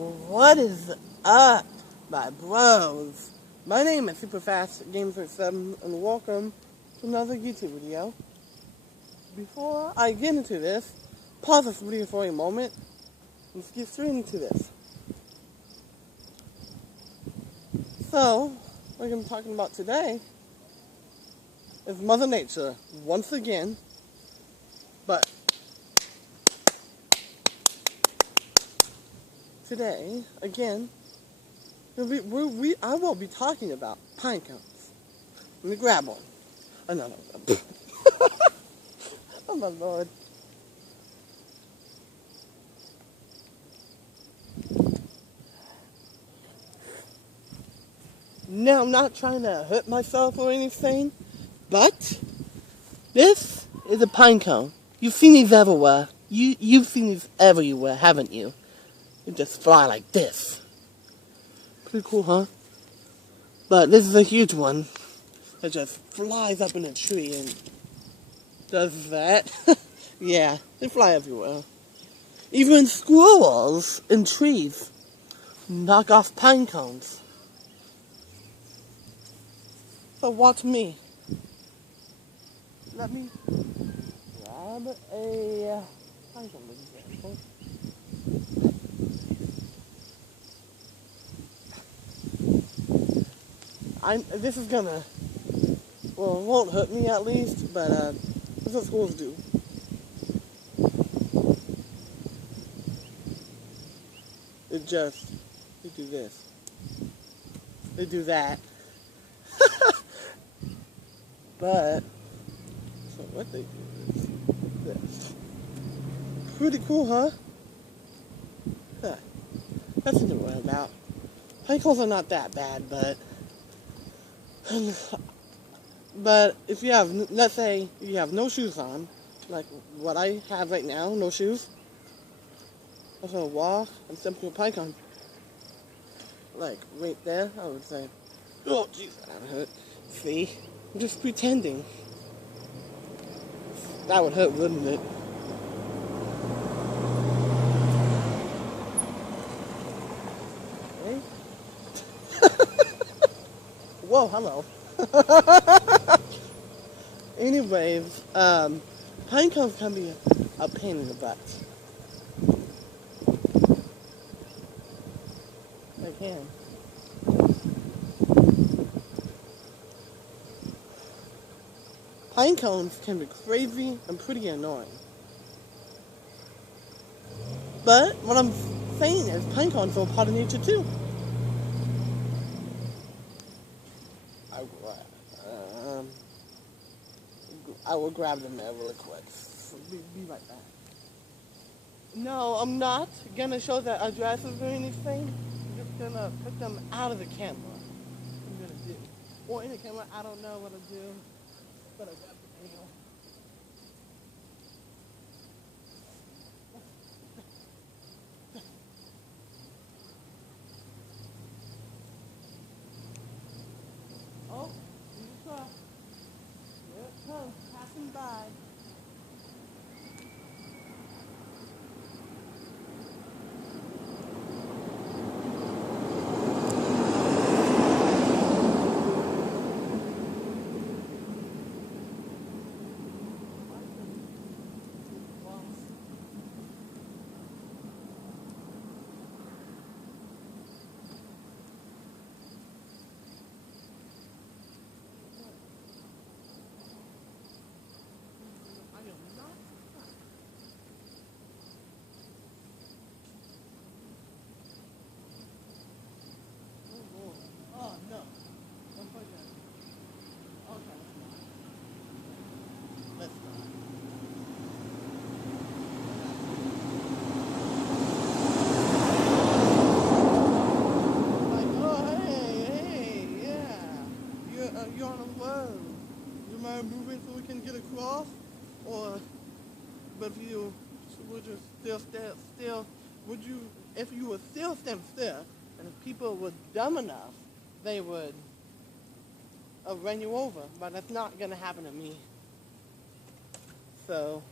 What is up, my bros? My name is SuperFastGames37, and welcome to another YouTube video. Before I get into this, pause this video for a moment. Let's get straight into this. So, what I'm talking about today is Mother Nature, once again, but today, again, I will be talking about pine cones. Let me grab one. Oh, no. Oh, my Lord. Now, I'm not trying to hurt myself or anything, but this is a pine cone. You've seen these everywhere. You've seen these everywhere, haven't you? They just fly like this. Pretty cool, huh? But this is a huge one that just flies up in a tree and does that. Yeah, they fly everywhere. Even squirrels in trees knock off pine cones. So watch me. Let me grab a pine cone, for example. This is gonna, well, it won't hurt me at least, but that's what squirrels do. They do this. They do that. But, so what they do is this. Pretty cool, huh? Huh. That's what we're about. Pine cones are not that bad, but if you have, let's say you have no shoes on, like what I have right now, no shoes. I was gonna walk and step into a pine cone. Like right there, I would say, oh jeez, that would hurt. See? I'm just pretending. That would hurt, wouldn't it? Whoa, hello. Anyways, pine cones can be a pain in the butt. They can. Pine cones can be crazy and pretty annoying. But what I'm saying is pine cones are a part of nature too. I will grab them there really quick. So be right back. No, I'm not gonna show the addresses or anything. I'm just gonna put them out of the camera. I'm gonna do. Or in the camera, I don't know what to do. But I grab the nail. Oh, here's the truck. Here it comes, passing by. You're on a road. You mind moving so we can get across? Or, but if you would you would you, if you would still stand still, and if people were dumb enough, they would run you over. But that's not going to happen to me. So,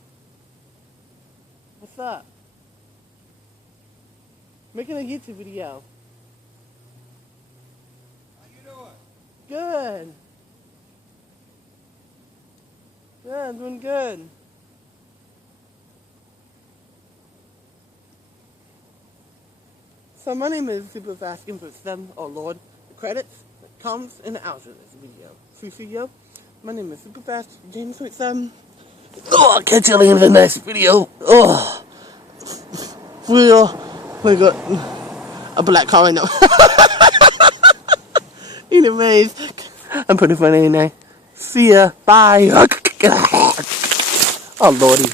what's up? Making a YouTube video. How you doing? Good. Yeah, I'm doing good. So my name is Super Fast Input 7. Oh Lord. The credits, the comments, and the outro of this video. Free video. My name is Super Fast James 7. Oh, I'll catch you in the next video. Oh, we got a black car right now. Anyways, I'm pretty funny, ain't I? See ya. Bye. Oh, Lordy.